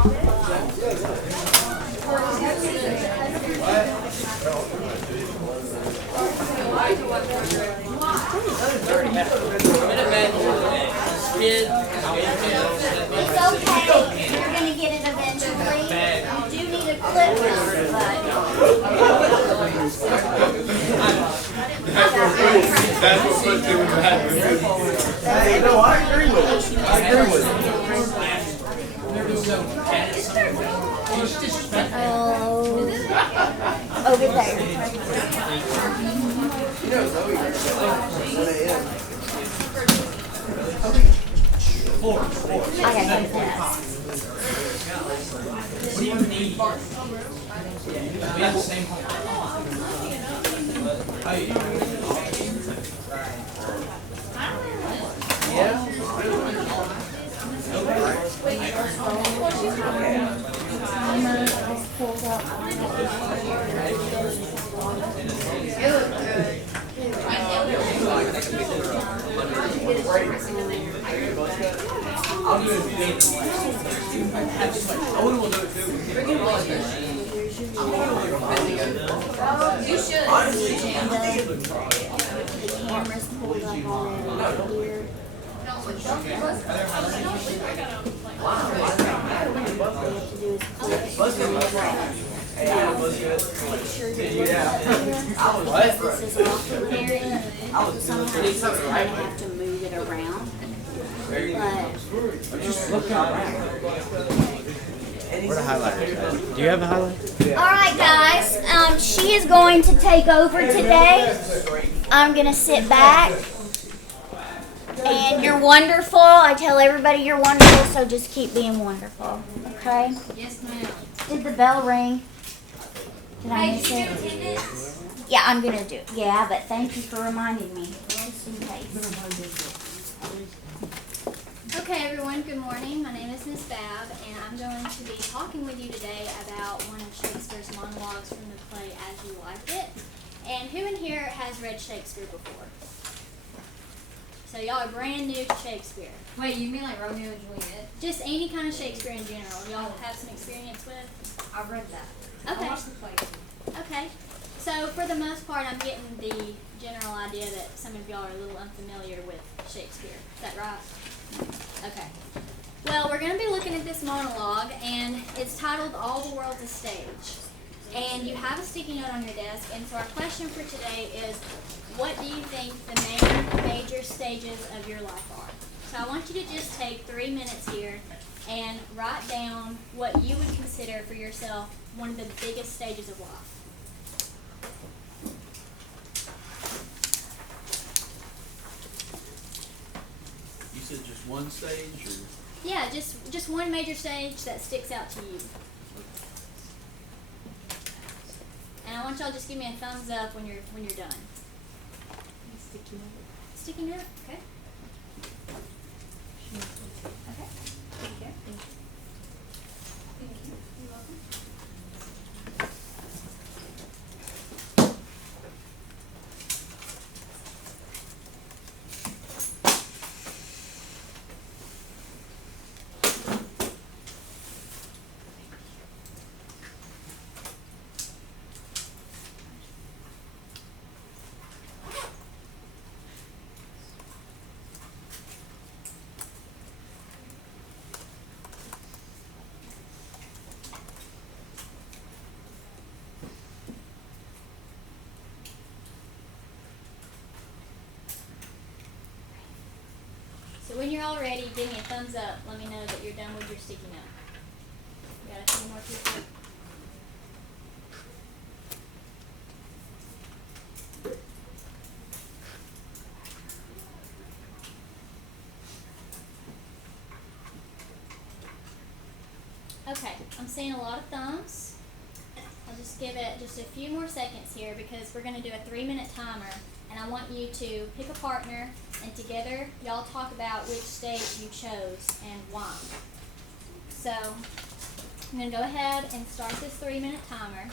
It's okay. You're gonna get it eventually. You do need a clipper, That's what puts him in bad mood. Hey, no, I agree with you. I agree with you. over there. You know, Zoe, 1 a.m. I gotta go to this. What do you need? We have the same home. You should. The camera's pulled up already here. What they have to do is click make sure you're looking up here. This is off of there. Sometimes you have to move it around. But Just look around. Where the highlighters at? Do you have a highlight? alright guys, she is going to take over today. I'm going to sit back. And you're wonderful. I tell everybody you're wonderful, so just keep being wonderful. Okay? Yes, ma'am. Did the bell ring? Did I miss it? Yeah, I'm going to do it. Yeah, but thank you for reminding me. Just in case. Okay, everyone, good morning. My name is Miss Bab, and I'm going to be talking with you today about one of Shakespeare's monologues from the play As You Like It. And who in here has read Shakespeare before? So y'all are brand new to Shakespeare. Wait, you mean like Romeo and Juliet? Just any kind of Shakespeare in general. Y'all have some experience with? I've read that. Okay. I watched the play. Okay. So for the most part, I'm getting the general idea that some of y'all are a little unfamiliar with Shakespeare. Is that right? Okay. Well, we're going to be looking at this monologue, and it's titled All the World's a Stage. And you have a sticky note on your desk, and so our question for today is, what do you think the main major stages of your life are? So I want you to just take 3 minutes here and write down what you would consider for yourself one of the biggest stages of life. You said just one stage, or? Yeah, just one major stage that sticks out to you. And I want y'all to just give me a thumbs up when you're done. Sticky note. Sticky note? Okay. Okay. Thank you. Thank you. You're welcome. So when you're all ready, give me a thumbs up. Let me know that you're done with your sticky note. You got a few more people? Okay, I'm seeing a lot of thumbs. I'll just give it just a few more seconds here because we're going to do a 3-minute timer, and I want you to pick a partner, and together y'all talk about which stage you chose and why. So I'm going to go ahead and start this 3-minute timer.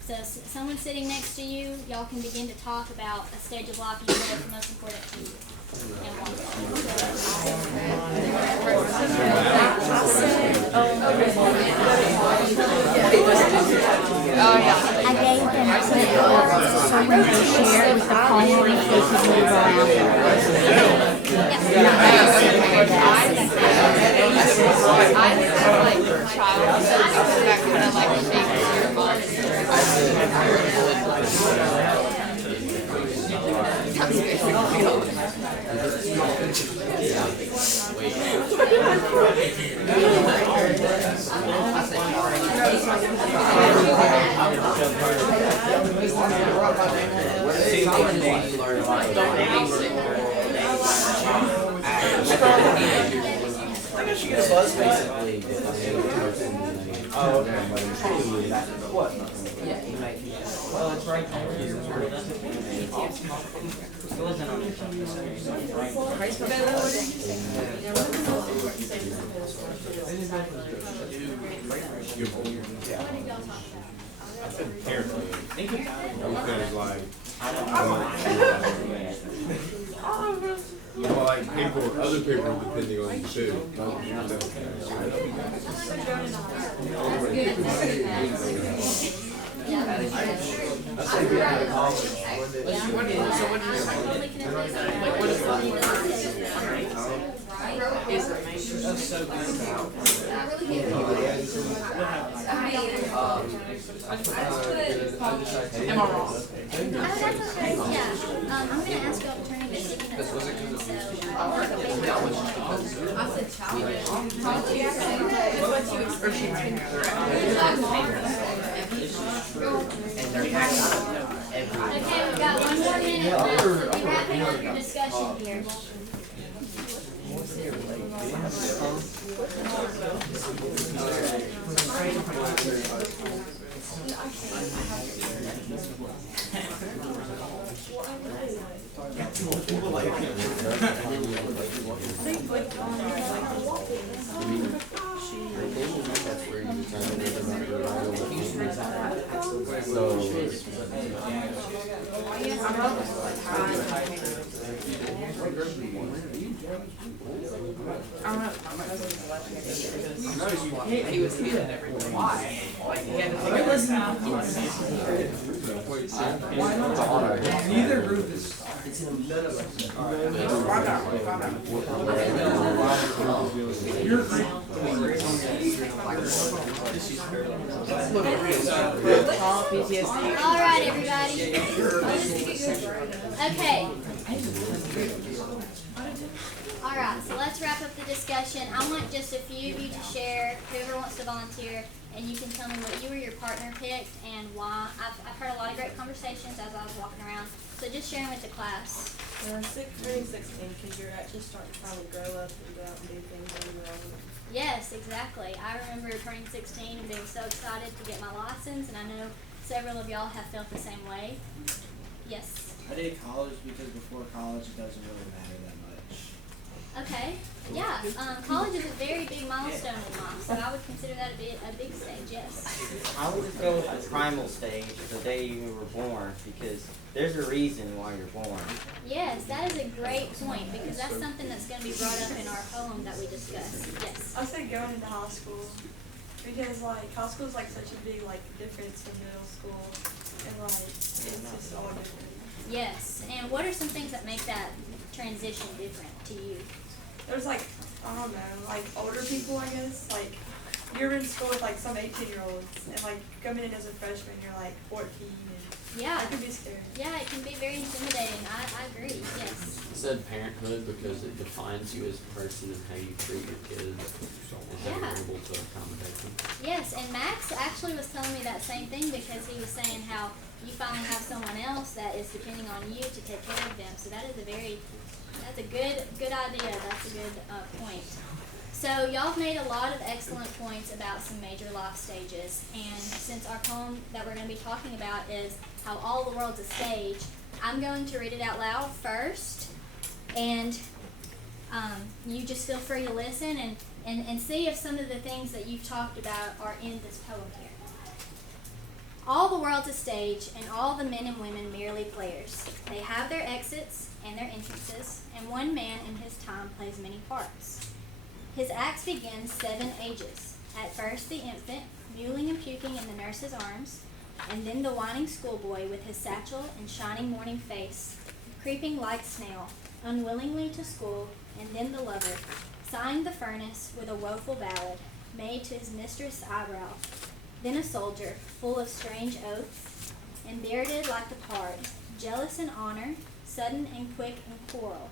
So someone sitting next to you, y'all can begin to talk about a stage of life you feel is most important to you. and walk. I gave them a clip so we could share it with the poem if they could move Because like, well, like people, other people are depending on you too. Am I wrong? Oh, that's okay. Yeah. I'm gonna ask y'all to turn in this so I said child. okay, we've got 1 more minute left, so be wrapping up your discussion here. He was feeling everything. Why? Like he had to neither group is. None of us. Find out. Your group. All right, everybody. Okay. All right, so let's wrap up the discussion. I want just a few of you to share, whoever wants to volunteer, and you can tell me what you or your partner picked and why. I've heard a lot of great conversations as I was walking around, so just sharing with the class. Turning 16, because you're actually starting to finally grow up and go out and do things on your own. Yes, exactly. I remember turning 16 and being so excited to get my license, and I know several of y'all have felt the same way. Yes. I did college because before college it doesn't really matter that much. Okay. Yeah. College is a very big milestone in life, so I would consider that a big stage. Yes. I would just go with the primal stage, the day you were born, because there's a reason why you're born. Yes, that is a great point because that's something that's going to be brought up in our poem that we discussed. Yes. I said going into high school, because like high school is like such a big like difference from middle school, and like it's just all different. Yes. And what are some things that make that transition different to you? There's like, I don't know, like older people, I guess. Like you're in school with like some 18-year-olds, and like coming in as a freshman, you're like 14, and Yeah. that can be scary. Yeah, it can be very intimidating. I agree. Yes. I said parenthood because it defines you as a person and how you treat your kids and how Yeah. you're able to accommodate them. Yes, and Max actually was telling me that same thing because he was saying how you finally have someone else that is depending on you to take care of them. So that is that's a good idea. That's a good point. So y'all have made a lot of excellent points about some major life stages, and since our poem that we're going to be talking about is How All the World's a Stage, I'm going to read it out loud first, and you just feel free to listen and see if some of the things that you've talked about are in this poem here. All the world's a stage, and all the men and women merely players. They have their exits and their entrances, and one man in his time plays many parts. His acts begin 7 ages. At first the infant, mewling and puking in the nurse's arms, and then the whining schoolboy with his satchel and shining morning face, creeping like snail, unwillingly to school, and then the lover, sighing the furnace with a woeful ballad, made to his mistress' eyebrow. Then a soldier, full of strange oaths, and bearded like the pard, jealous in honor, sudden and quick in quarrel,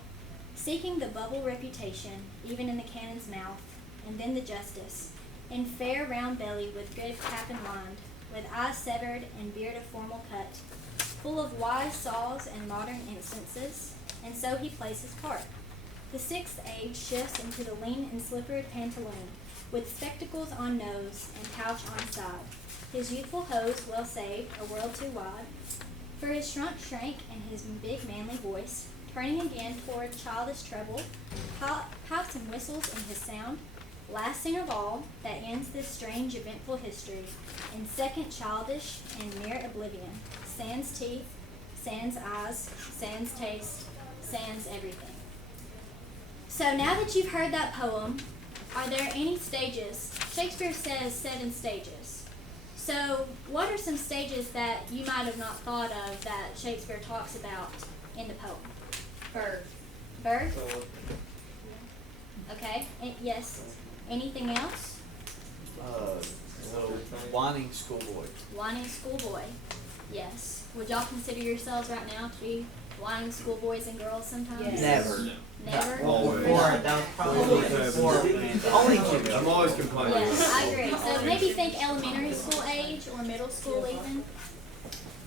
seeking the bubble reputation, even in the cannon's mouth, and then the justice, in fair round belly with good cap and lined, with eyes severed and beard of formal cut, full of wise saws and modern instances, and so he plays his part. The 6th age shifts into the lean and slippered pantaloon, with spectacles on nose and pouch on side, his youthful hose well saved, a world too wide, for his shrunk shrank and his big manly voice, turning again toward childish treble, pouts and whistles in his sound, last thing of all, that ends this strange eventful history, in second childish and mere oblivion, sans teeth, sans eyes, sans taste, sans everything. So now that you've heard that poem, are there any stages? Shakespeare says 7 stages. So what are some stages that you might have not thought of that Shakespeare talks about in the poem? Birth. Birth? Okay, yes. Anything else? Whining schoolboy. Whining schoolboy. Yes. Would y'all consider yourselves right now to be whining schoolboys and girls sometimes? Yes. Never. Never? Always. Before, that was probably before, only 2. I'm always complaining. Yes, I agree. So maybe think elementary school age or middle school even.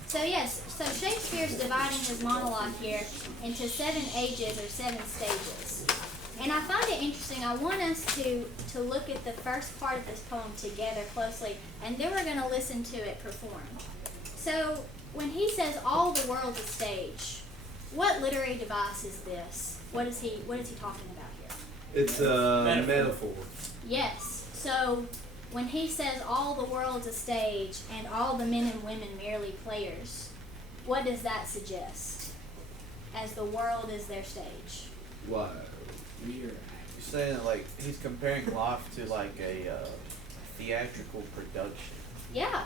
So yes, so Shakespeare's dividing his monologue here into 7 ages or 7 stages. And I find it interesting. I want us to look at the first part of this poem together closely, and then we're going to listen to it performed. So when he says all the world's a stage, what literary device is this? What is he talking about here? It's a metaphor. Yes. So when he says all the world's a stage and all the men and women merely players, what does that suggest? As the world is their stage. Wow. You're saying that, like, he's comparing life to like a theatrical production. Yeah.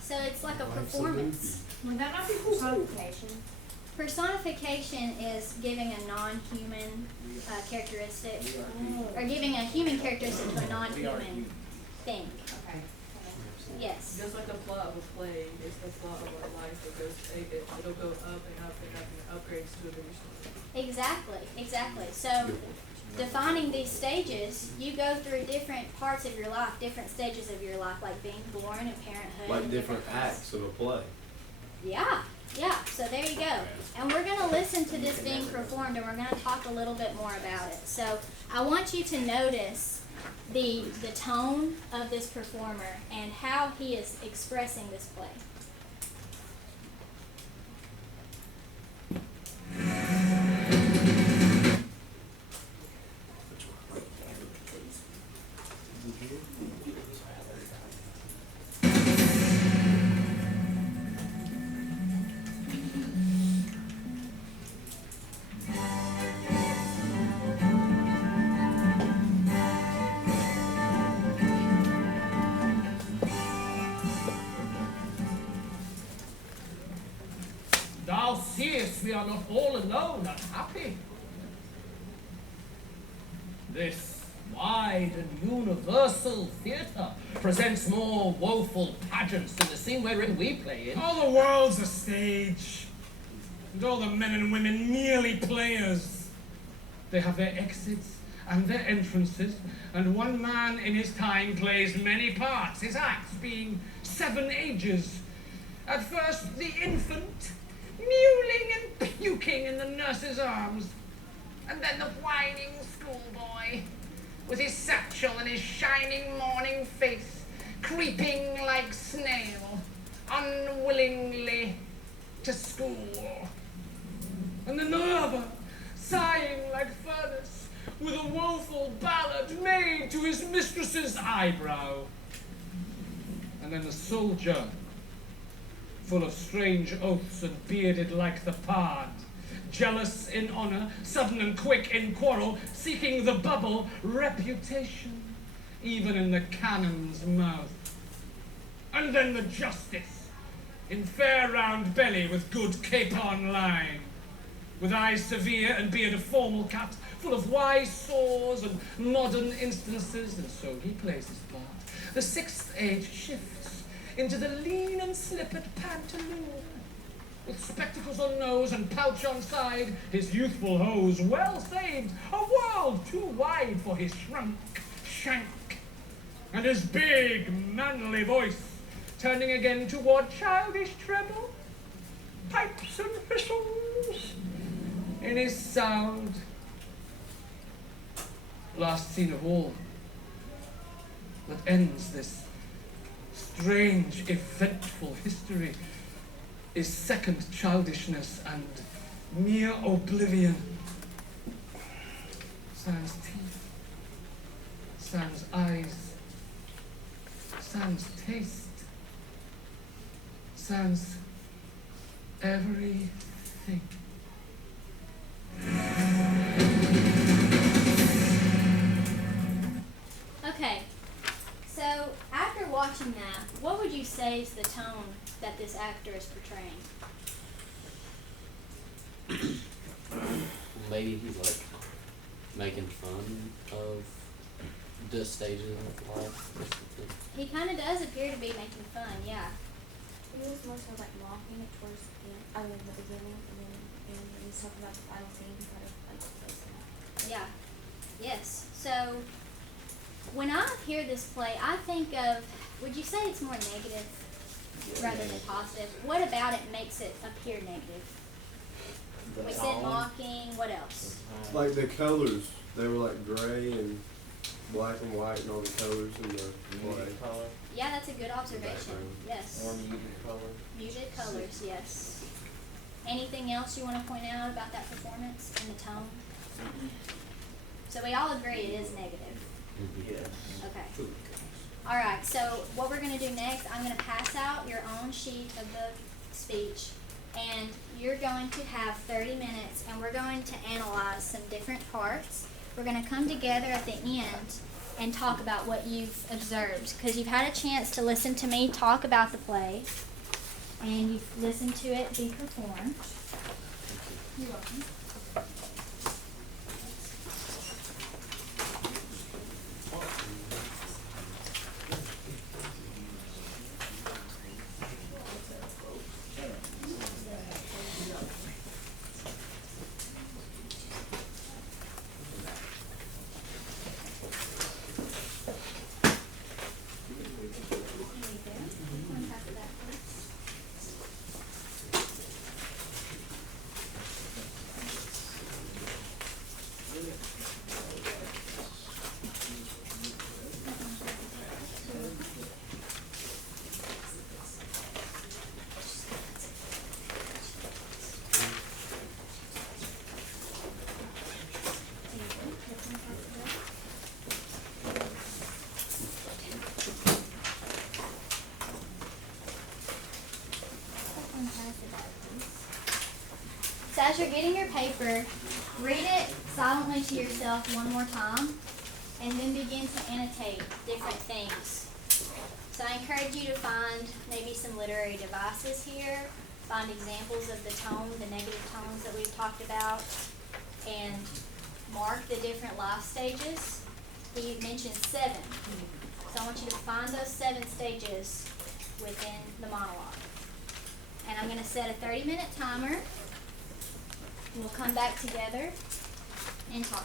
So it's like a performance. Well, that might be personification. Personification is giving a non-human characteristic, or giving a human characteristic to a non-human thing. Okay. Yes. Just like the plot of a play is the plot of our life. It'll go up and up and up and upgrades to a bigger story. Exactly. So defining these stages, you go through different parts of your life, different stages of your life, like being born and parenthood. Like and different things. acts of a play. Yeah. So there you go. And we're going to listen to this being performed, and we're going to talk a little bit more about it. So I want you to notice the tone of this performer and how he is expressing this play. Thou seest we are not all alone and happy. This wide and universal theatre presents more woeful pageants than the scene wherein we play in. All the world's a stage, and all the men and women merely players. They have their exits and their entrances, and one man in his time plays many parts, his acts being 7 ages. At first, the infant, mewling and puking in the nurse's arms, and then the whining schoolboy, with his satchel and his shining morning face, creeping like snail, unwillingly to school. And then the lover, sighing like furnace, with a woeful ballad made to his mistress's eyebrow. And then the soldier, full of strange oaths and bearded like the pard. Jealous in honor, sudden and quick in quarrel, seeking the bubble, reputation, even in the cannon's mouth. And then the justice, in fair round belly with good capon line, with eyes severe and beard of formal cut, full of wise saws and modern instances, and so he plays his part. The sixth age shifts into the lean and slippered pantaloon, with spectacles on nose and pouch on side, his youthful hose well saved, a world too wide for his shrunk shank, and his big manly voice turning again toward childish treble, pipes and whistles in his sound. Last scene of all that ends this strange, eventful history is second childishness and mere oblivion. Sans teeth, sans eyes, sans taste, sans everything. Okay, so after watching that, what would you say is the tone that this actor is portraying? Maybe he's like making fun of the stages of life or something. He kind of does appear to be making fun, yeah. It was more so like mocking it towards the end, I mean the beginning, and then when he's talking about the final scene, he kind of like plays it. Yeah. Yes. So when I hear this play, I think of, would you say it's more negative rather than positive? What about it makes it appear negative? We said mocking, what else? Like the colors, they were like gray and black and white and all the colors in the play. Muted color Yeah, that's a good observation. Yes. or muted color. Muted colors, yes. Anything else you want to point out about that performance and the tone? So we all agree it is negative. Yes. Okay. All right, so what we're going to do next, I'm going to pass out your own sheet of the speech, and you're going to have 30 minutes, and we're going to analyze some different parts. We're going to come together at the end and talk about what you've observed, because you've had a chance to listen to me talk about the play, and you've listened to it be performed. You're welcome. So as you're getting your paper, read it silently to yourself one more time, and then begin to annotate different things. So I encourage you to find maybe some literary devices here, find examples of the tone, the negative tones that we've talked about, and mark the different life stages. He mentioned 7. So I want you to find those 7 stages within the monologue. And I'm going to set a 30-minute timer. We'll come back together and talk.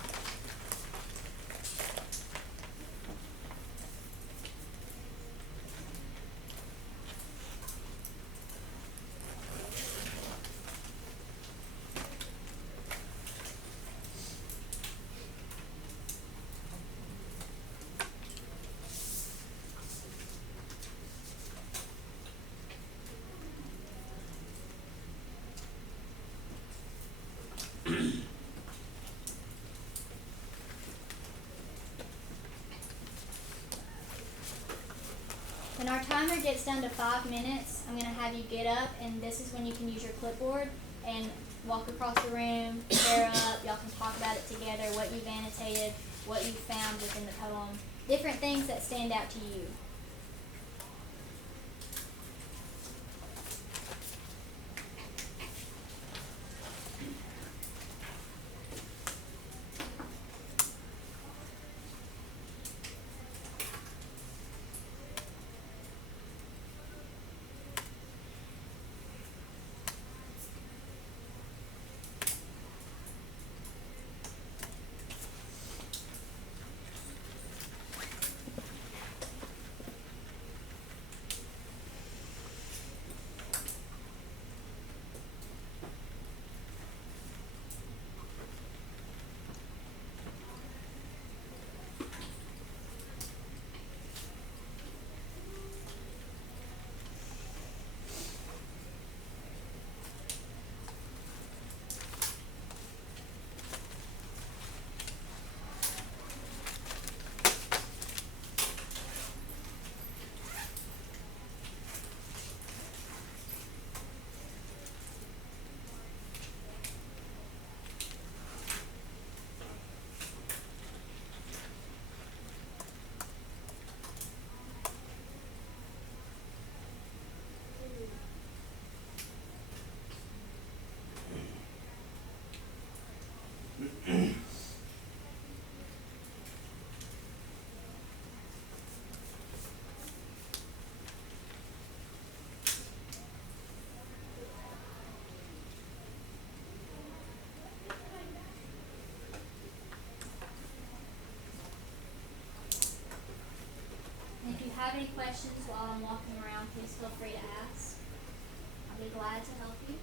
When our timer gets down to 5 minutes, I'm gonna have you get up, and this is when you can use your clipboard and walk across the room, pair up, y'all can talk about it together, what you've annotated, what you found within the poem, different things that stand out to you. And if you have any questions while I'm walking around, please feel free to ask. I'll be glad to help you.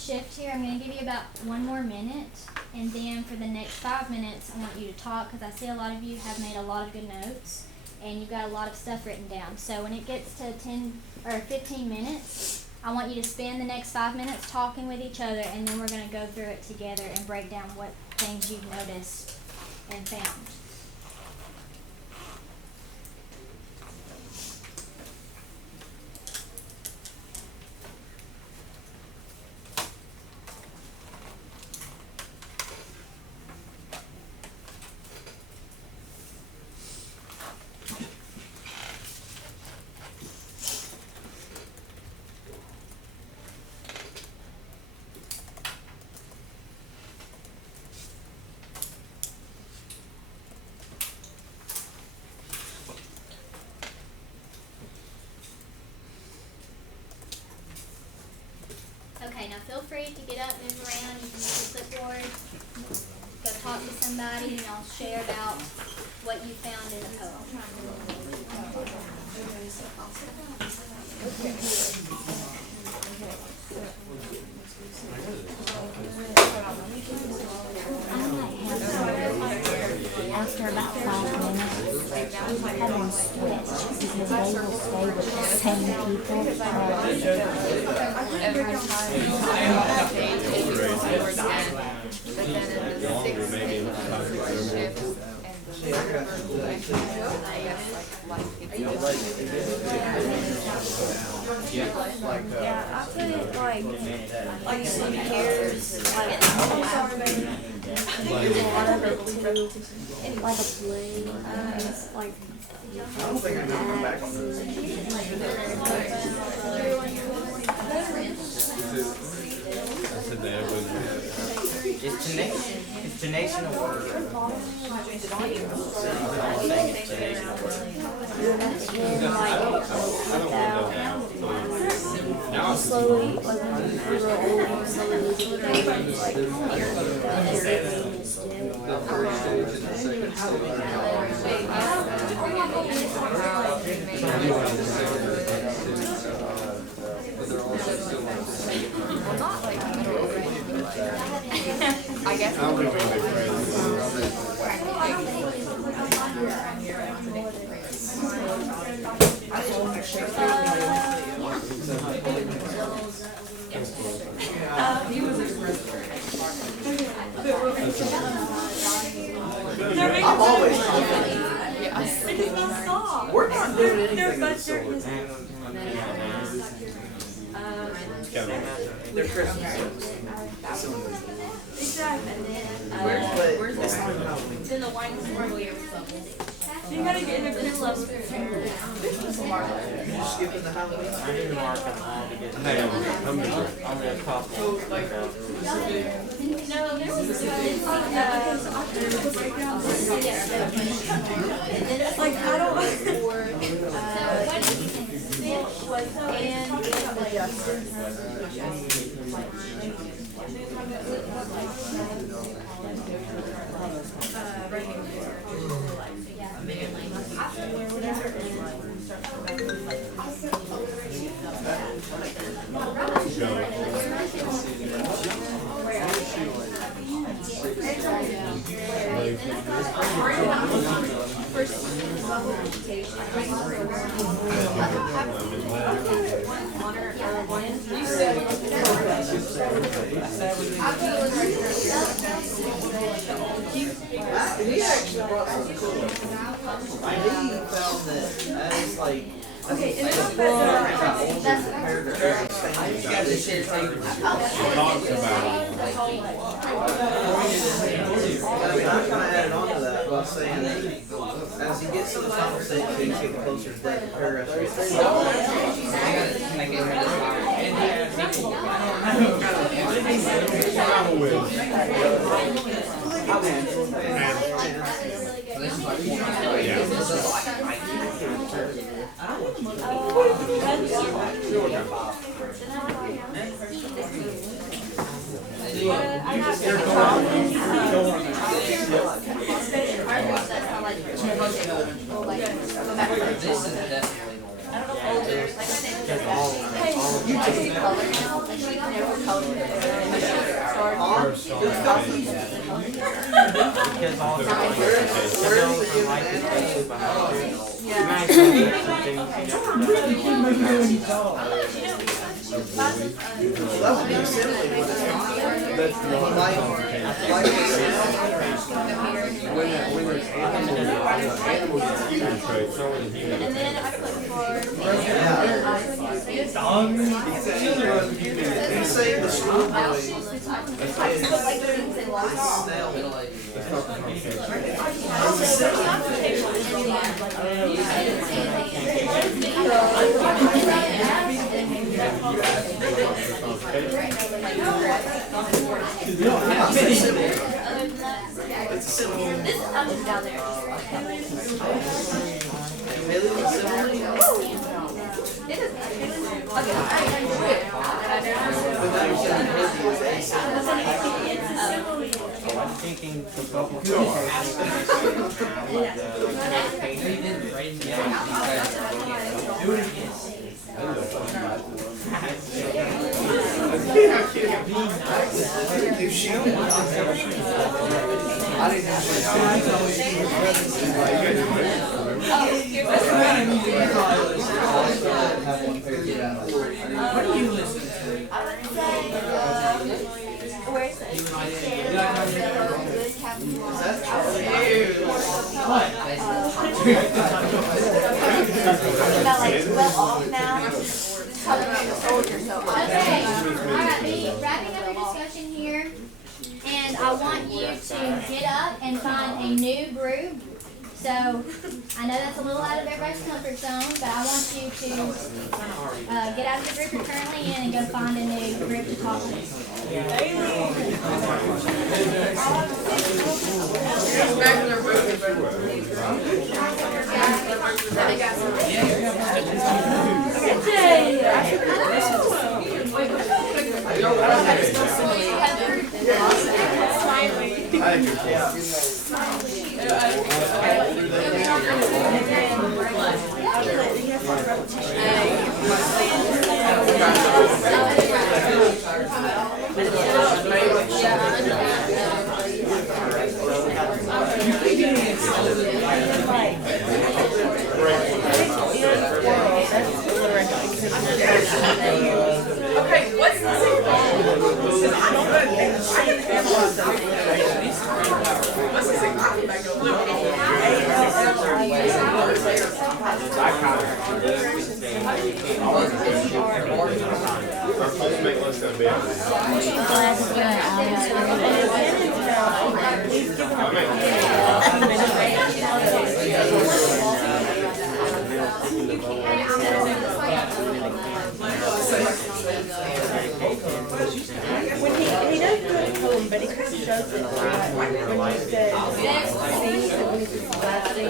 shift here. I'm gonna give you about 1 more minute, and then for the next 5 minutes, I want you to talk because I see a lot of you have made a lot of good notes, and you've got a lot of stuff written down. So when it gets to 10 or 15 minutes, I want you to spend the next 5 minutes talking with each other, and then we're gonna go through it together and break down what things you've noticed and found. Okay, now feel free to get up, move around, you can use your clipboard, go talk to somebody, and I'll share about what you found in the poem. After about 5 minutes, have them switch because they will stay with the same people. Yeah, I put like some cares, like there's a lot of it too. Like a play. Like I don't think I'm gonna come back on this. Is Janation a word? Slowly, like when we were old, slowly losing things, like everything is I guess. I don't think we make I'm always talking. We're not doing anything of the sort. They're Christmas. Exactly. Where's this on Halloween? it's in the wine store. You gotta get in a group level. You're skipping the Halloween? I didn't mark them all to get. Hey, I'm Only a couple. No, there was Like, I don't. He actually brought some cool. He found that as like. Okay, and Talks about it. I kind of added on to that by saying as he gets to the final stage, he's getting closer to that paragraph. Hey, you take color now, like we never colored it. because all the time, from like especially behind you, you might do some things you never That would be assembly, but it's not. That's when there's animals, And then I put for. you say the school boy. I put like things in lots. It's simple. This is down there. It is. Okay, I'm thinking the bubble If she don't want to, I didn't What do you listen to? I would say, where is it? About like well off now. Talking about the soldier, so Okay, alright, be wrapping up your discussion here, and I want you to get up and find a new group. So, I know that's a little out of everybody's comfort zone, but I want you to get out of the group you're currently in and go find a new group to talk to. Okay, what's the secret? I don't know. What's the secret? when he doesn't do it home, but he kind of shows it like when he said things and when he says last thing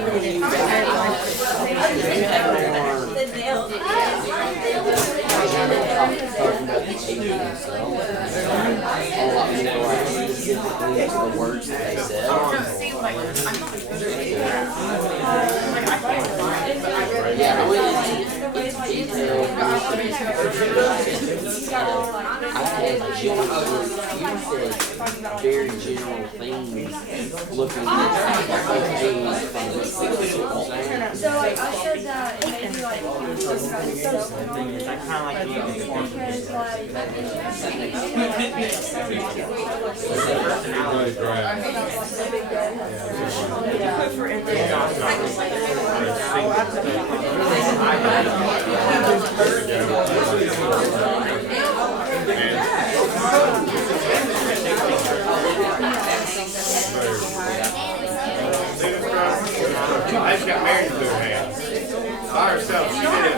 and the words that they said. Yeah, I went into detail. I had very general things looking at so like I said that it made me like so I just got married to her hands. By herself, she did it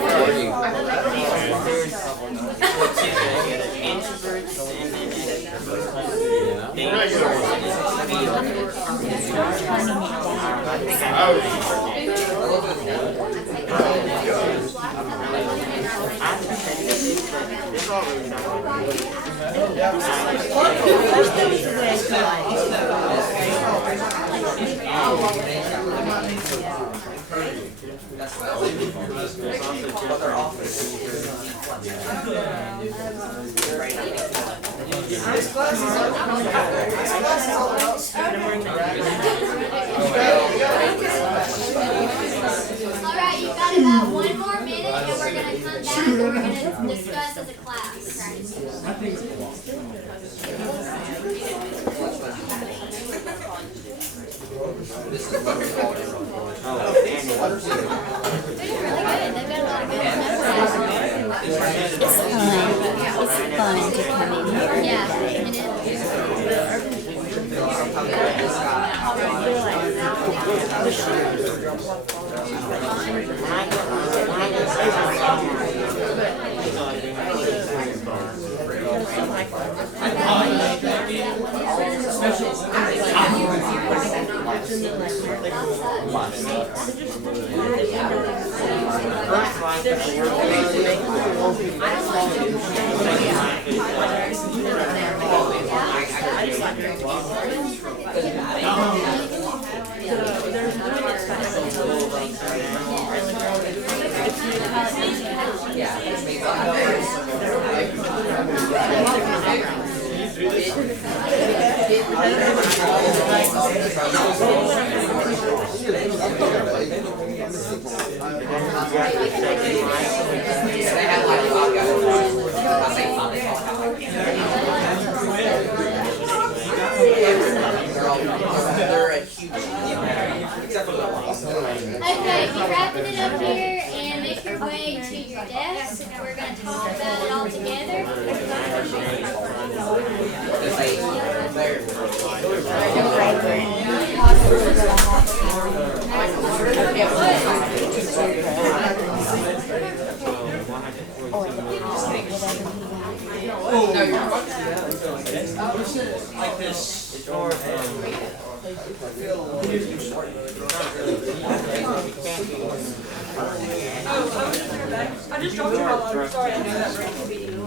Alright, you've got about 1 more minute and we're gonna come back and we're gonna discuss as a class. It's fun to come in here. Yeah, it is. Okay, be wrapping it up here and make your way to your desk. We're going to talk about it all together. Like this short I just dropped your all. Sorry, I know that break meeting.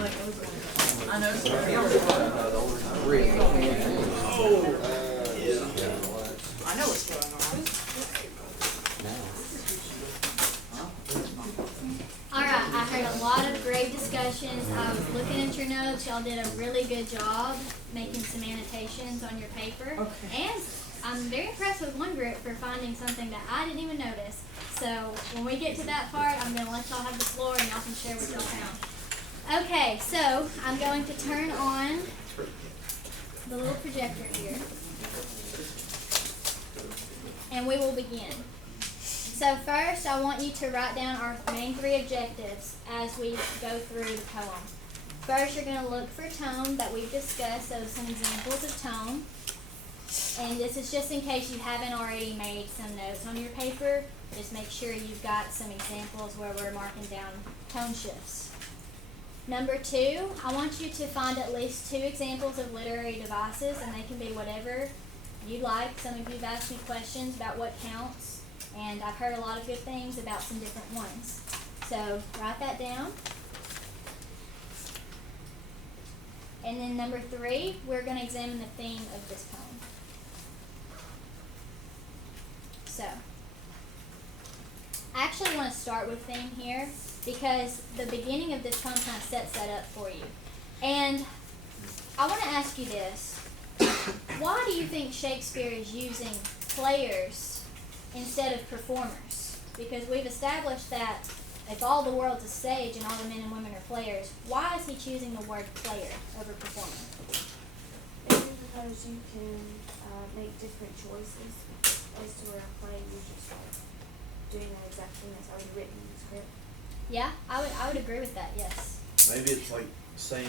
I know. I know what's going on. Alright, I heard a lot of great discussions. I was looking at your notes. Y'all did a really good job making some annotations on your paper. And I'm very impressed with one group for finding something that I didn't even notice. So when we get to that part, I'm going to let y'all have the floor and y'all can share what y'all found. Okay, so I'm going to turn on the little projector here. And we will begin. So first, I want you to write down our main 3 objectives as we go through the poem. First, you're going to look for tone that we've discussed, so some examples of tone. And this is just in case you haven't already made some notes on your paper. Just make sure you've got some examples where we're marking down tone shifts. Number 2, I want you to find at least 2 examples of literary devices, and they can be whatever you like. Some of you have asked me questions about what counts, and I've heard a lot of good things about some different ones. So write that down. And then number 3, we're going to examine the theme of this poem. So, I actually want to start with theme here because the beginning of this poem kind of sets that up for you. And I want to ask you this. Why do you think Shakespeare is using players instead of performers? Because we've established that if all the world's a stage and all the men and women are players, why is he choosing the word player over performer? Because you can make different choices as to where a play you're just like doing that exact thing that's already written in the script. Yeah, I would agree with that, yes. Maybe it's like saying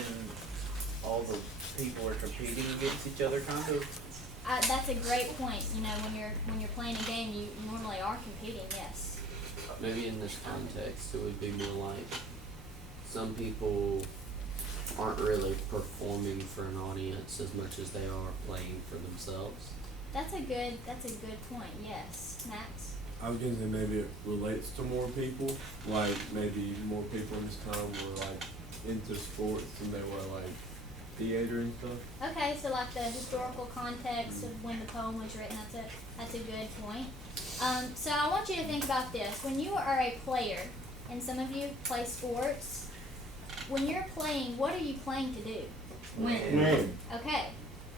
all the people are competing against each other, kind of. That's a great point. You know, when you're playing a game, you normally are competing, yes. Maybe in this context, it would be more like some people aren't really performing for an audience as much as they are playing for themselves. That's a good point, yes. Max? I was gonna say maybe it relates to more people, like maybe more people in this time were like into sports and they were like theater and stuff. Okay, so like the historical context of when the poem was written, that's a good point. So I want you to think about this. When you are a player, and some of you play sports, when you're playing, what are you playing to do? Win. Okay,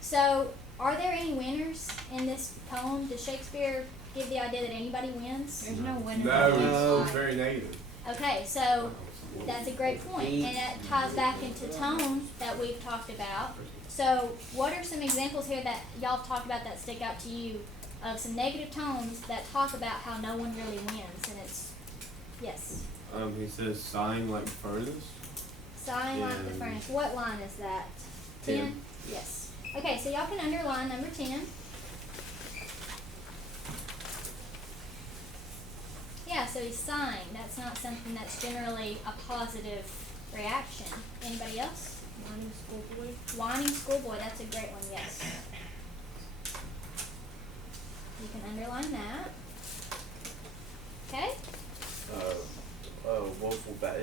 so are there any winners in this poem? Does Shakespeare give the idea that anybody wins? There's no winner. No, it's very negative. Okay, so that's a great point, and that ties back into tone that we've talked about. So what are some examples here that y'all have talked about that stick out to you of some negative tones that talk about how no one really wins? And it's, yes, He says sighing like furnace. sighing like the And- furnace. What line is that? 10. Yes. Okay, so y'all can underline number 10. Yeah, so he's sighing. That's not something that's generally a positive reaction. Anybody else? Whining schoolboy. Whining schoolboy, that's a great one, yes. You can underline that. Okay?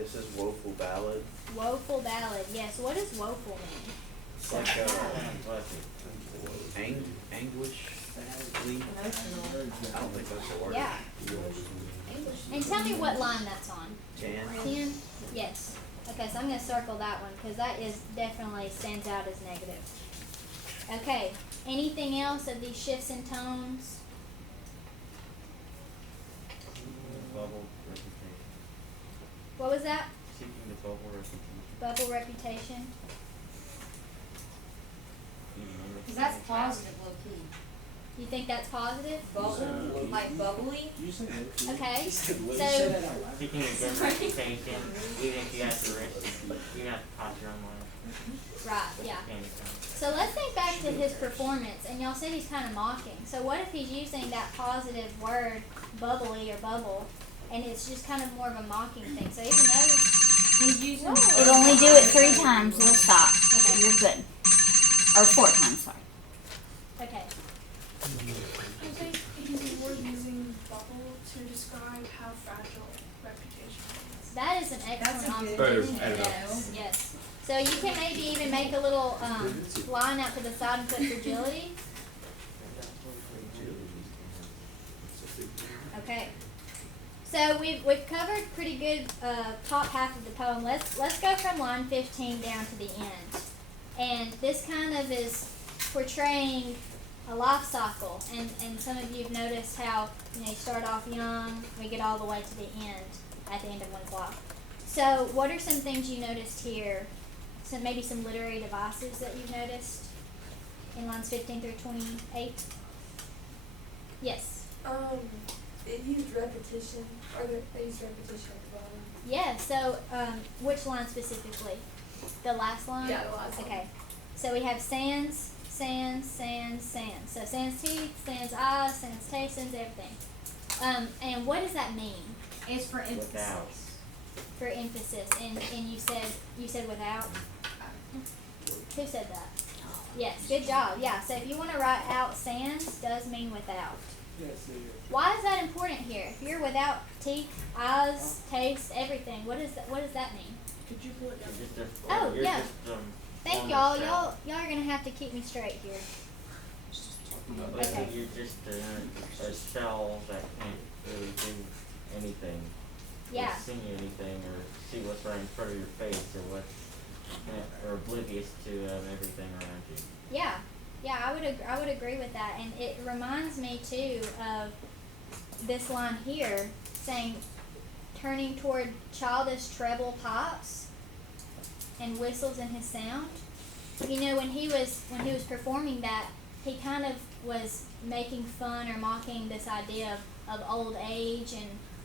It says woeful ballad. Woeful ballad, yes. What does woeful mean? It's like anguish. I don't think that's the word. Yeah. And tell me what line that's on. 10. 10? Yes. Okay, so I'm going to circle that one because that is definitely stands out as negative. Okay, anything else of these shifts in tones? Bubble reputation. What was that? Seeking the bubble reputation. Bubble reputation? Because that's positive, low key. You think that's positive? Bubble, like bubbly. You said low-key. Okay, You said low-key. so- Say that out loud. Seeking a good reputation, even if you have to you have to cost your own life. right, yeah. So let's think back to his performance, and y'all said he's kind of mocking. So what if he's using that positive word, bubbly or bubble, and it's just kind of more of a mocking thing? So even though He's using. Whoa. It'll only do it 3 times. It'll stop. Okay. You're good. Or 4 times. Sorry. okay, I think we're using bubble to describe how fragile reputation is. that is an excellent That's a good- observation. Yes, yes. So you can maybe even make a little line out to the side and put fragility. Okay. So we've covered pretty good top half of the poem. Let's go from line 15 down to the end. And this kind of is portraying a life cycle. And some of you have noticed how you start off young, we get all the way to the end at the end of one's life. So what are some things you noticed here? Maybe some literary devices that you've noticed in lines 15 through 28? Yes. It used repetition, or they used repetition at the bottom. Yeah, so which line specifically? The last line? Yeah, the last one. Okay. So we have sans, sans, sans, sans. So sans teeth, sans eyes, sans taste, sans everything. And what does that mean? It's for emphasis. Without. For emphasis. And you said without? Who said that? Yes, good job. Yeah, so if you want to write out sans, does mean without. Why is that important here? If you're without teeth, eyes, taste, everything, what does that mean? Could you pull it down? You're just Oh, you're yeah. just, Thank on y'all. the Y'all are gonna have to keep me straight here. Okay. You're just a shell that can't really do anything. Yeah. Or see anything or see what's right in front of your face or oblivious to everything around you. Yeah, I would agree with that, and it reminds me too of this line here saying, turning toward childish treble pipes and whistles in his sound. You know, when he was performing that, he kind of was making fun or mocking this idea of old age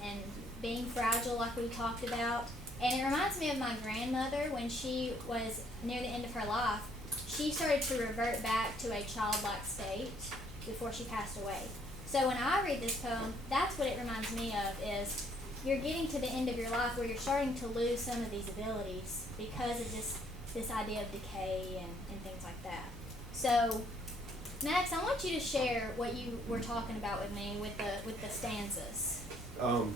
and being fragile, like we talked about. And it reminds me of my grandmother when she was near the end of her life. She started to revert back to a childlike state before she passed away. So when I read this poem, that's what it reminds me of, is you're getting to the end of your life where you're starting to lose some of these abilities because of this idea of decay and things like that. So, Max, I want you to share what you were talking about with me with the stanzas.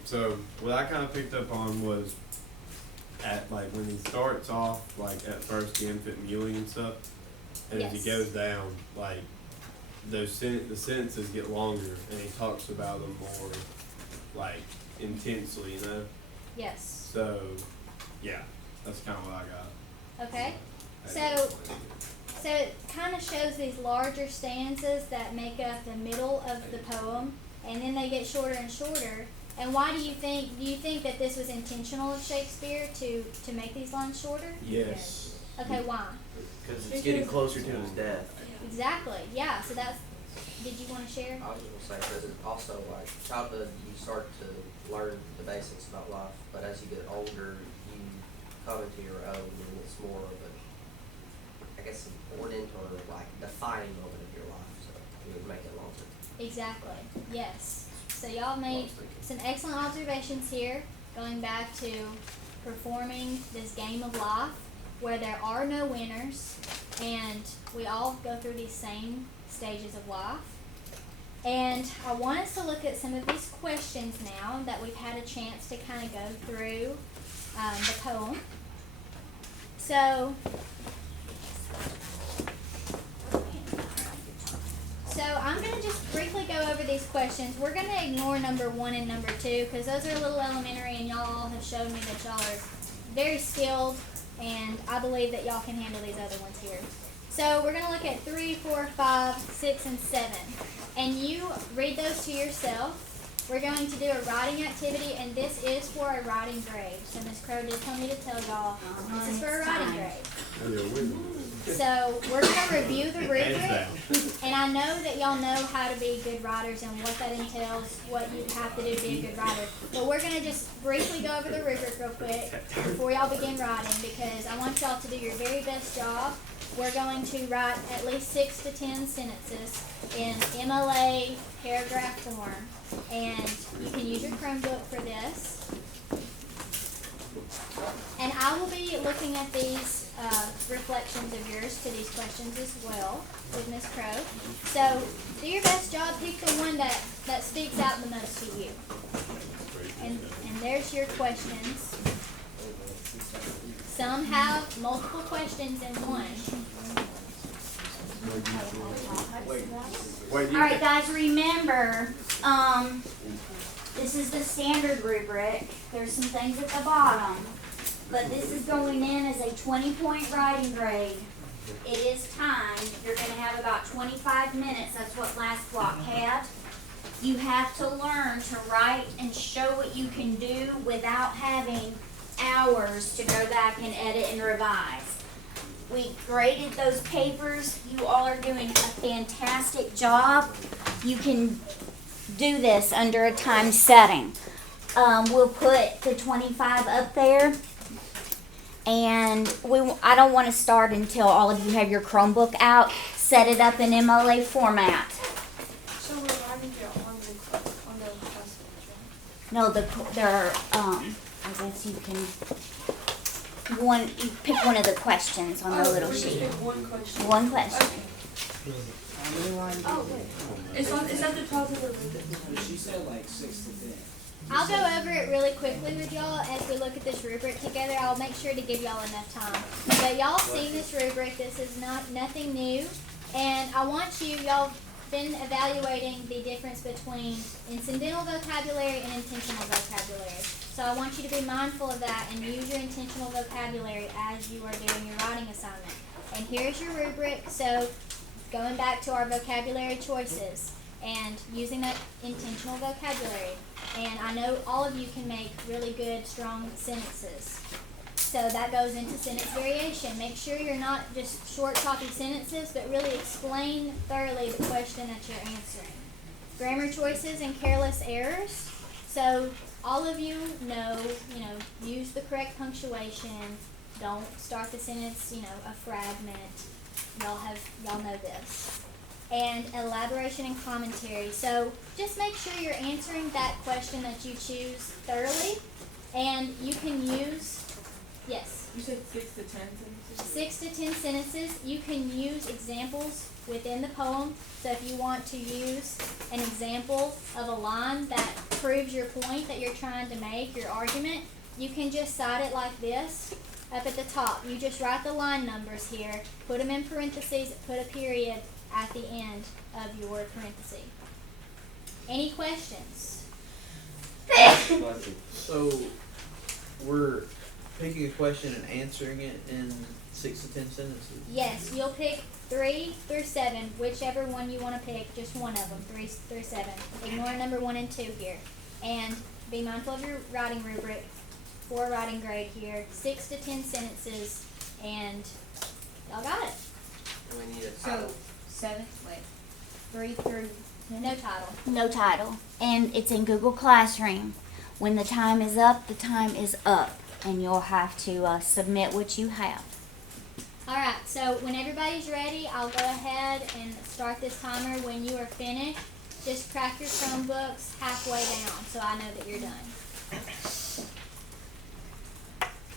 So what I kind of picked up on was at like when he starts off, like at first the infant mewling and stuff, and as he Yes. goes down, like the sentences get longer, and he talks about them more like intensely, Yes. So yeah, that's kind of what I got. Okay. So it kind of shows these larger stanzas that make up the middle of the poem, and then they get shorter and shorter. And why do you think that this was intentional of Shakespeare to make these lines shorter? Yes. Okay, why? Because it's getting closer to his death. Exactly. Yeah. So that's. Did you want to share? I was just gonna say, because it's also like childhood, you start to learn the basics about life, but as you get older, you come into your own, and it's more of a, I guess, important or like defining moment of your life. So it would make it longer. Exactly. Yes. So y'all made some excellent observations here, going back to performing this game of life where there are no winners and we all go through these same stages of life. And I want us to look at some of these questions now that we've had a chance to kind of go through the poem. So I'm going to just briefly go over these questions. We're going to ignore number 1 and number 2 because those are a little elementary, and y'all all have shown me that y'all are very skilled, and I believe that y'all can handle these other ones here. So we're going to look at 3, 4, 5, 6, and 7. And you read those to yourself. We're going to do a writing activity, and this is for a writing grade. So Ms. Crow did tell me to tell y'all this is for a writing grade. So we're going to review the rubric, and I know that y'all know how to be good writers and what that entails, what you have to do to be a good writer. But we're going to just briefly go over the rubric real quick before y'all begin writing, because I want y'all to do your very best job. We're going to write at least 6 to 10 sentences in MLA paragraph form, and you can use your Chromebook for this. And I will be looking at these reflections of yours to these questions as well with Ms. Crow. So do your best job. Pick the one that speaks out the most to you. And there's your questions. Some have multiple questions in one. All right, guys, remember, this is the standard rubric. There's some things at the bottom, but this is going in as a 20-point writing grade. It is time. You're going to have about 25 minutes. That's what last block had. You have to learn to write and show what you can do without having hours to go back and edit and revise. We graded those papers. You all are doing a fantastic job. You can do this under a time setting. We'll put the 25 up there, and I don't want to start until all of you have your Chromebook out. Set it up in MLA format. So we're writing it on the class page, right? No, there are, I guess you can, you pick one of the questions on the little we just sheet. pick one question. One question. Oh, wait. Is that the top of the rubric? She said like 6 to 10. I'll go over it really quickly with y'all as we look at this rubric together. I'll make sure to give y'all enough time. But y'all seen this rubric. This is nothing new. And I want y'all been evaluating the difference between incidental vocabulary and intentional vocabulary. So I want you to be mindful of that and use your intentional vocabulary as you are doing your writing assignment. And here's your rubric. So going back to our vocabulary choices and using that intentional vocabulary. And I know all of you can make really good, strong sentences. So that goes into sentence variation. Make sure you're not just short, choppy sentences, but really explain thoroughly the question that you're answering. Grammar choices and careless errors. So all of you know, use the correct punctuation. Don't start the sentence, a fragment. Y'all know this. And elaboration and commentary. So just make sure you're answering that question that you choose thoroughly. And you can use, yes? You said 6 to 10 sentences? 6 to 10 sentences. You can use examples within the poem. So if you want to use an example of a line that proves your point that you're trying to make, your argument, you can just cite it like this up at the top. You just write the line numbers here, put them in parentheses, put a period at the end of your parenthesis. Any questions? So we're picking a question and answering it in 6 to 10 sentences. Yes, you'll pick 3 through 7, whichever one you want to pick, just one of them, 3 through 7. Ignore number 1 and 2 here. And be mindful of your writing rubric for a writing grade here. 6 to 10 sentences, and y'all got it. And we need a title. 3 through, no title. No title. And it's in Google Classroom. When the time is up, the time is up. And you'll have to submit what you have. Alright, so when everybody's ready, I'll go ahead and start this timer. When you are finished, just crack your Chromebooks halfway down so I know that you're done.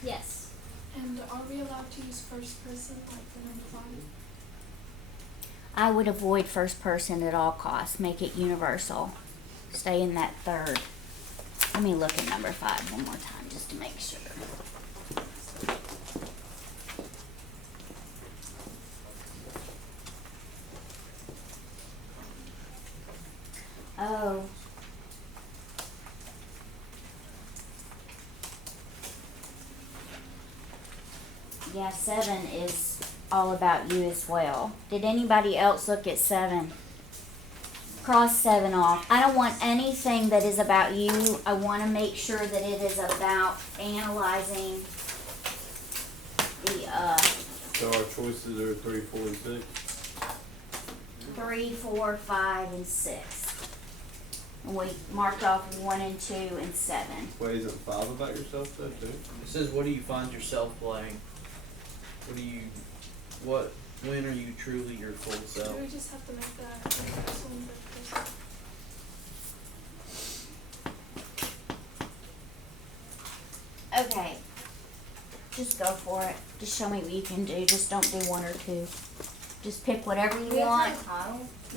Yes. And are we allowed to use first person like for number 5? I would avoid first person at all costs. Make it universal. Stay in that third. Let me look at number 5 one more time just to make sure. Oh. Yeah, 7 is all about you as well. Did anybody else look at 7? Cross 7 off. I don't want anything that is about you. I want to make sure that it is about analyzing the So our choices are 3, 4, and 6. 3, 4, 5, and 6. And we marked off 1 and 2 and 7. Wait, isn't 5 about yourself though too? It says, what do you find yourself playing? When are you truly your full self? Do we just have to make that this one the person? Okay. Just go for it. Just show me what you can do. Just don't do 1 or 2. Just pick whatever you want.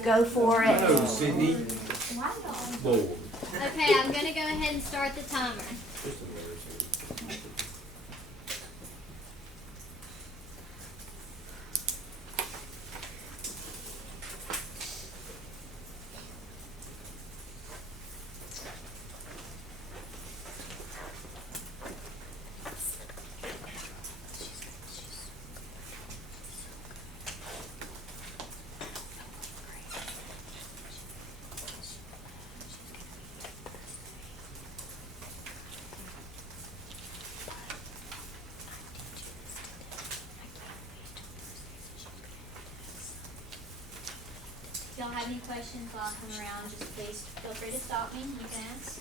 Go for it. No, Sydney. Lord. Okay, I'm gonna go ahead and start the timer. Just embarrassing. If y'all have any questions while I come around, just please feel free to stop me. You can ask.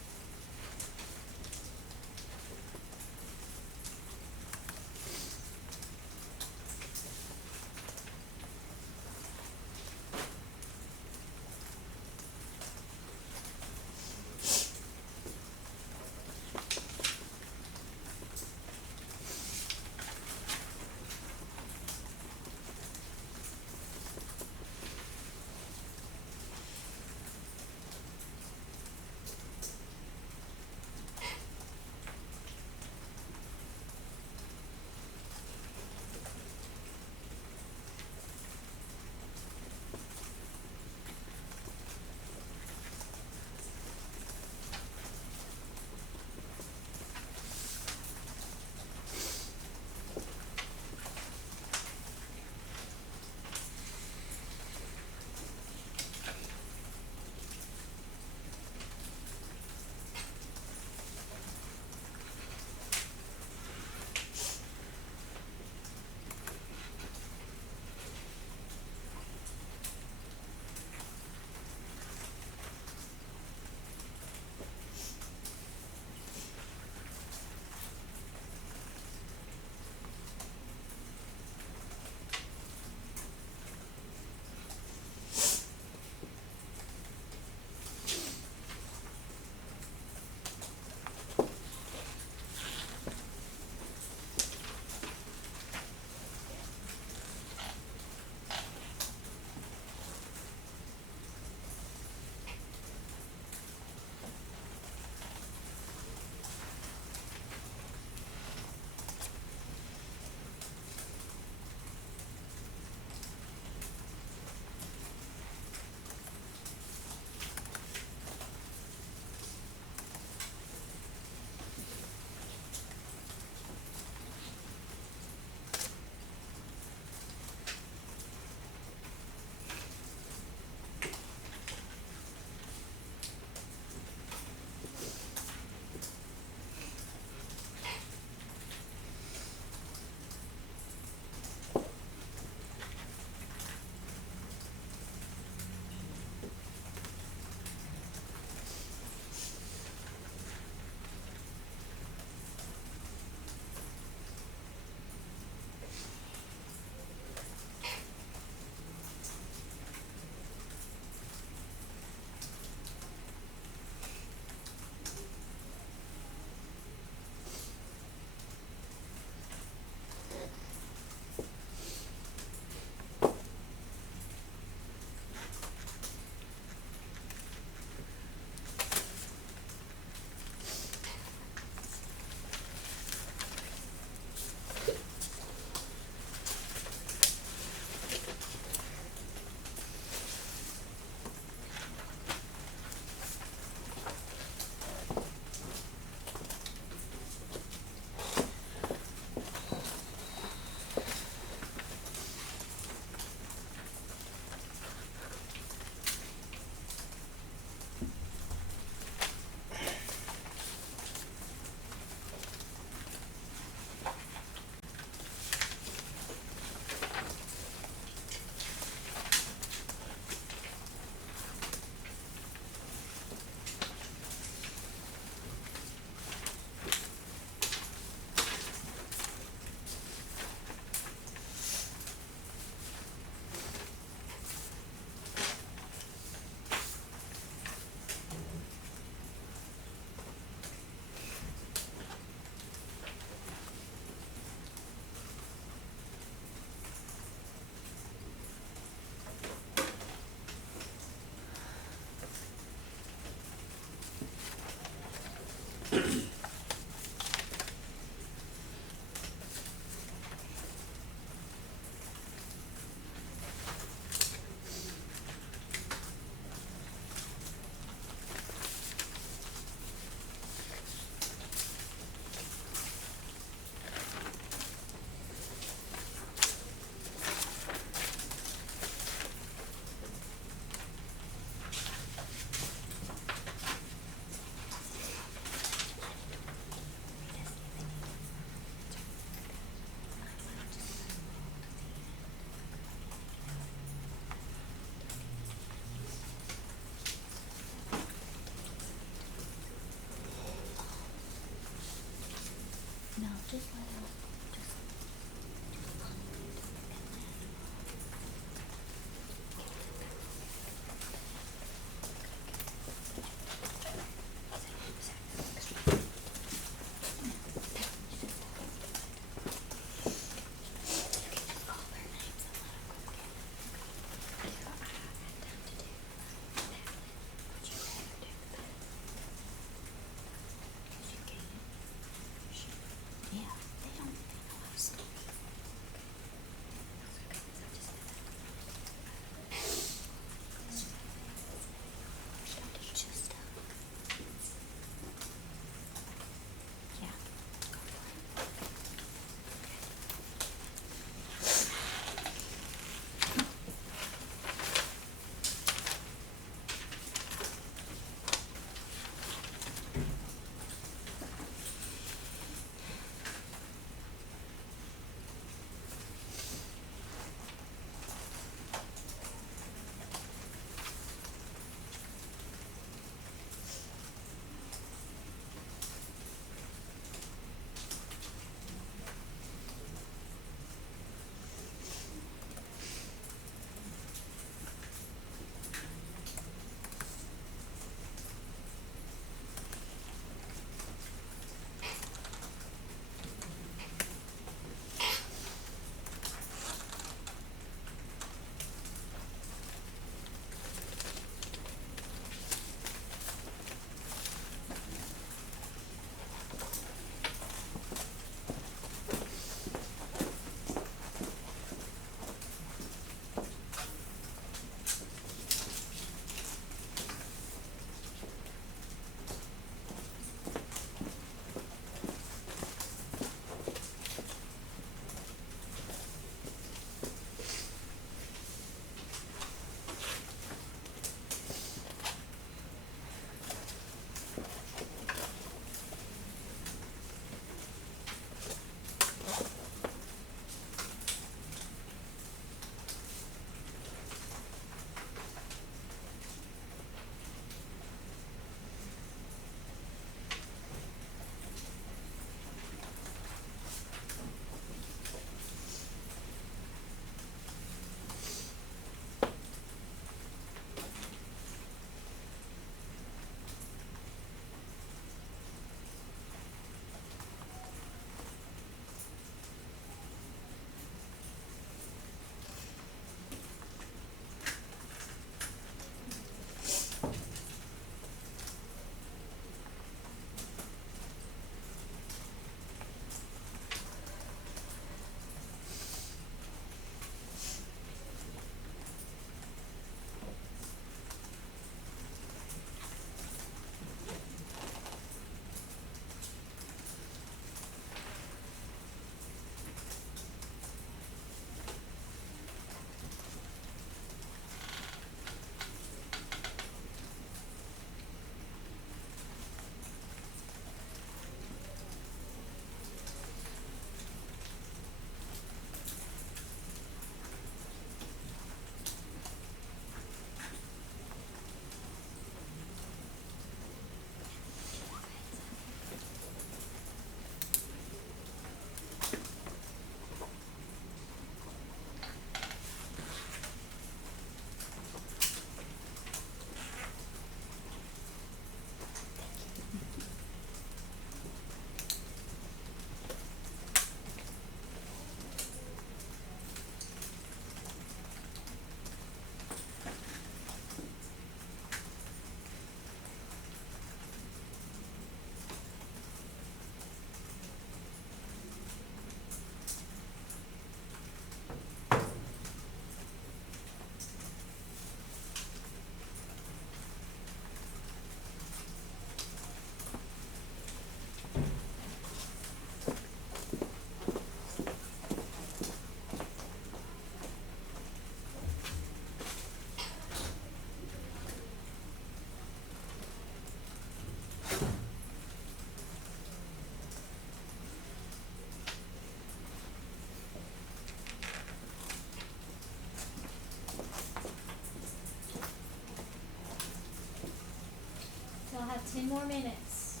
more minutes.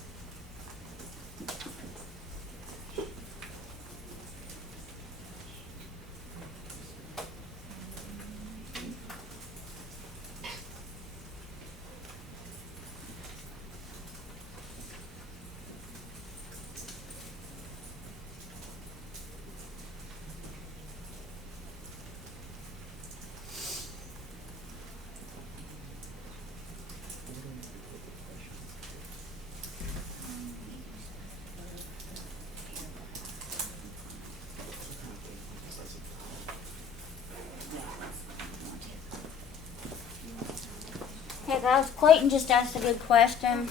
Hey guys, Clayton just asked a good question.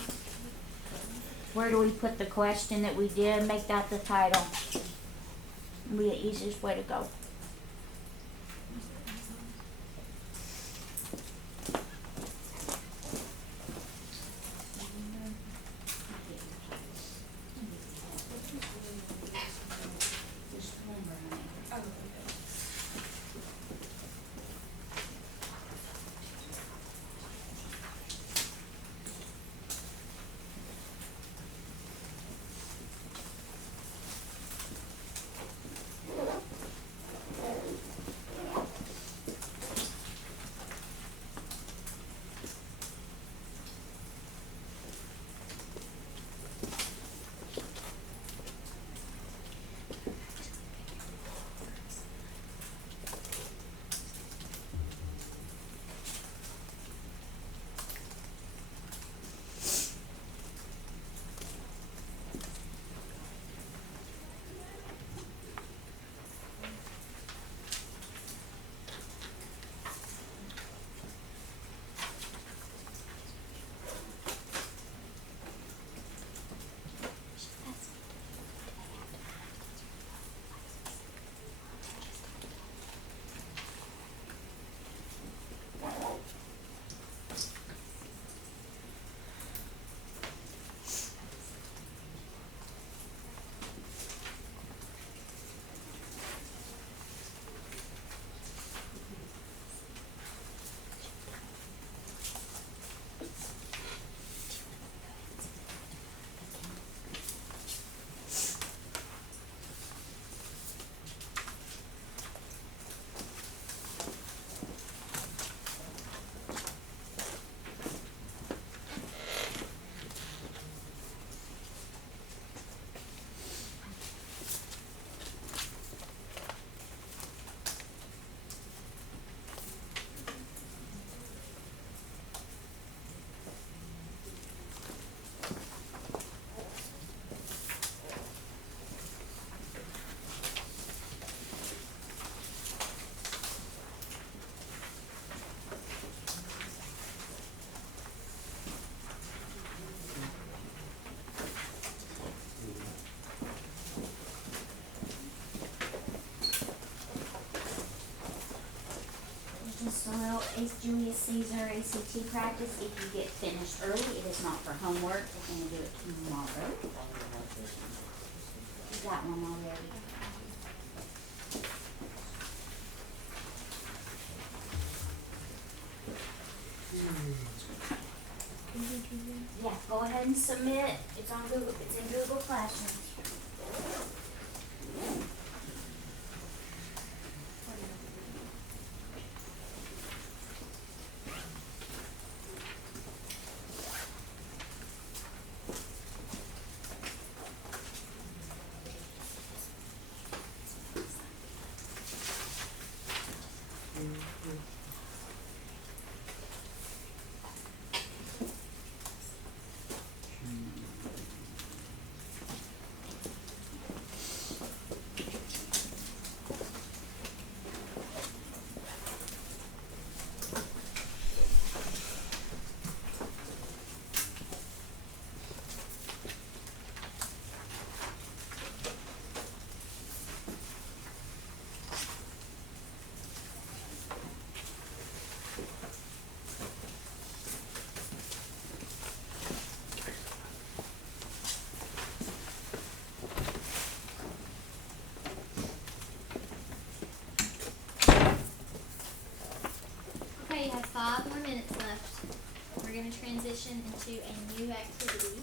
Where do we put the question that we did? Make that the title. It'll be the easiest way to go. Just a little Julius Caesar ACT practice. If you get finished early, it is not for homework. We're going to do it tomorrow. You got one already. Yeah, go ahead and submit. It's on Google. It's in Google Classroom. Okay, you have 5 more minutes left. We're gonna transition into a new activity.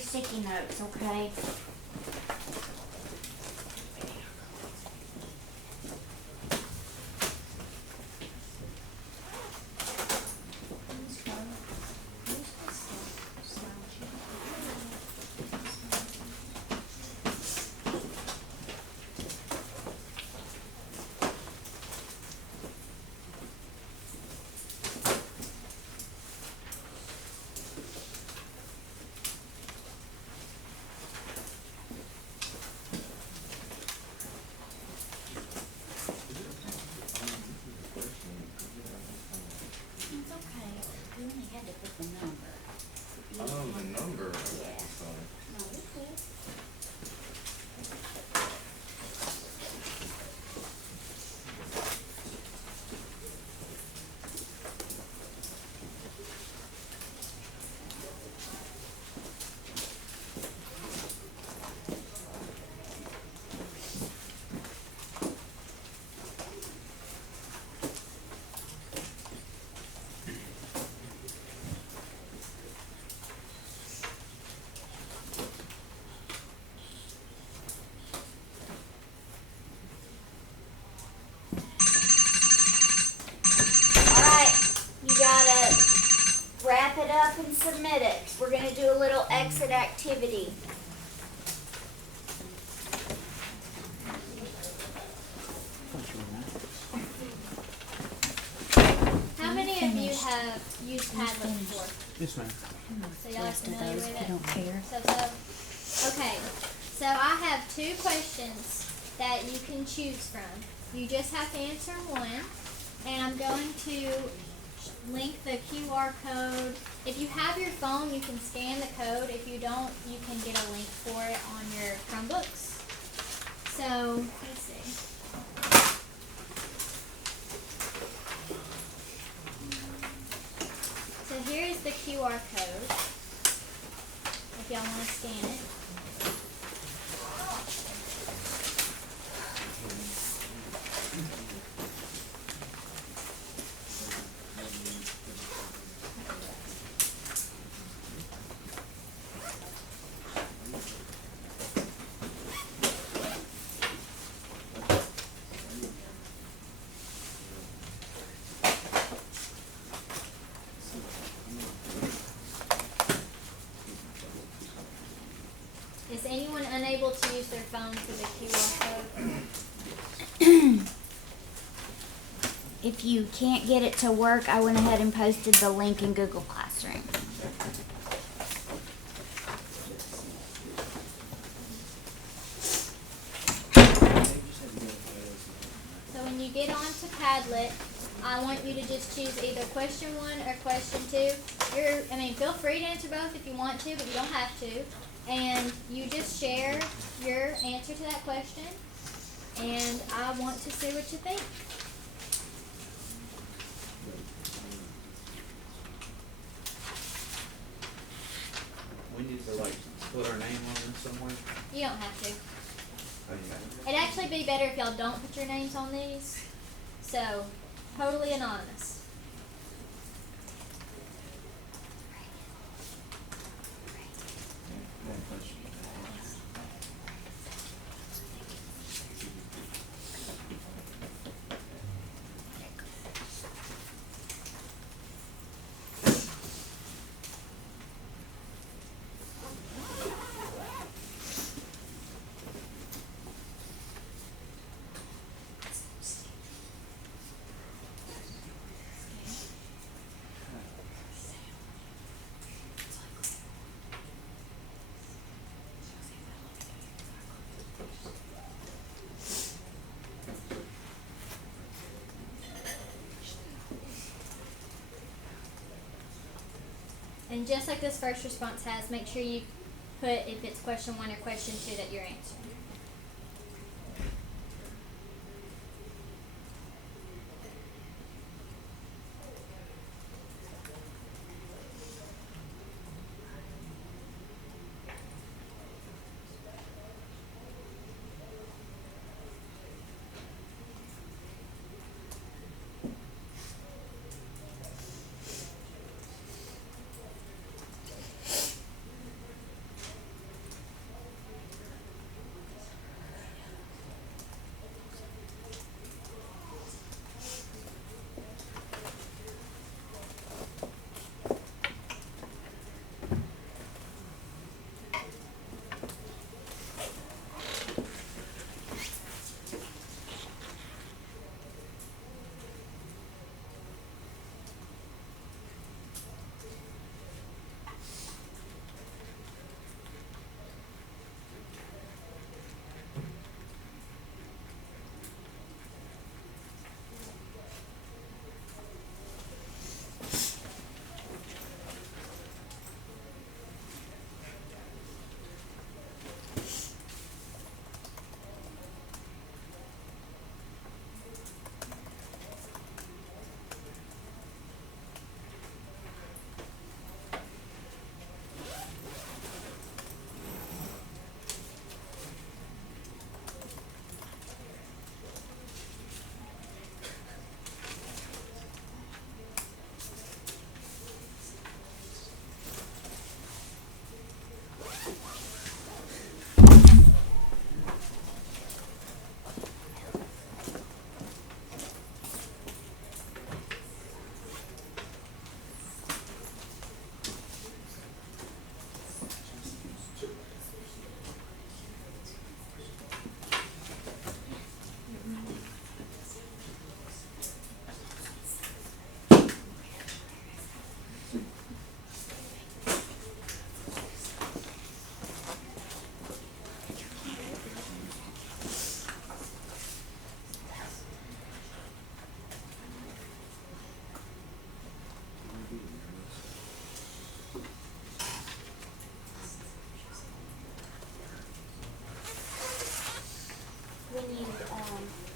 Sticky notes, okay? type it up and submit it. We're gonna do a little exit activity. How many of you have used Padlet before? Yes, ma'am. So y'all are familiar with it? don't care. So. Okay, so I have 2 questions that you can choose from. You just have to answer one, and I'm going to link the QR code. If you have your phone, you can scan the code. If you don't, you can get a link for it on your Chromebooks. So, let's see. So here is the QR code, if y'all want to scan it. Is anyone unable to use their phone for the QR code? If you can't get it to work, I went ahead and posted the link in Google Classroom. So when you get onto Padlet, I want you to just choose either question 1 or question 2. Feel free to answer both if you want to, but you don't have to. And you just share your answer to that question, and I want to see what you think. We need to like put our name on this somewhere. You don't have to. Okay. It'd actually be better if y'all don't put your names on these. So, totally anonymous. One question. And just like this first response has, make sure you put if it's question 1 or question 2 that you're answering.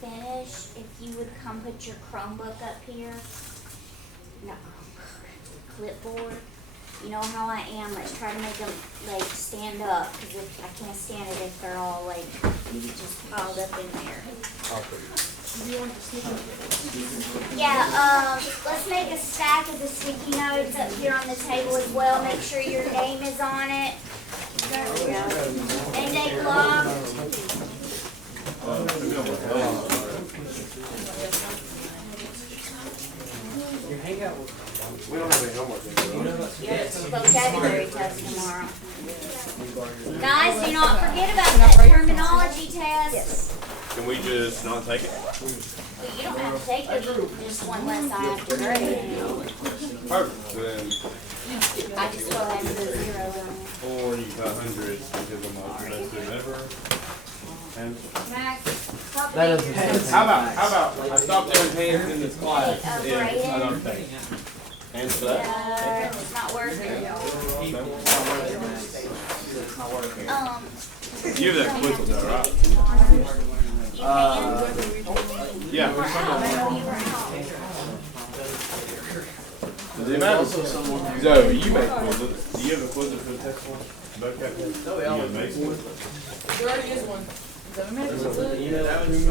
finish, if you would come put your Chromebook up here. No, clipboard. You know how I am, let's try to make them, like, stand up, cause if, I can't stand it if they're all, like, just piled up in there. Yeah, let's make a stack of the sticky notes up here on the table as well, make sure your name is on it. And they log. We don't have any homework. Vocabulary test tomorrow. Guys, do not forget about that terminology test. Can we just not take it? But you don't have to take it, just one less I have to grade. Perfect, then, I just go ahead and put 0 on it. or you got hundreds because I'm like the best student ever. And Max, probably That doesn't your- sound- how about I stopped doing hands in this class Wait, and I don't take hands for that? it's not working. You have that quiz though, right? You can. Yeah. Does it matter? Zoe, you make quizzes. Do you have a quiz for the text one? Vocab test? No, we You always make make one? There already is one. Does that matter? You know, that was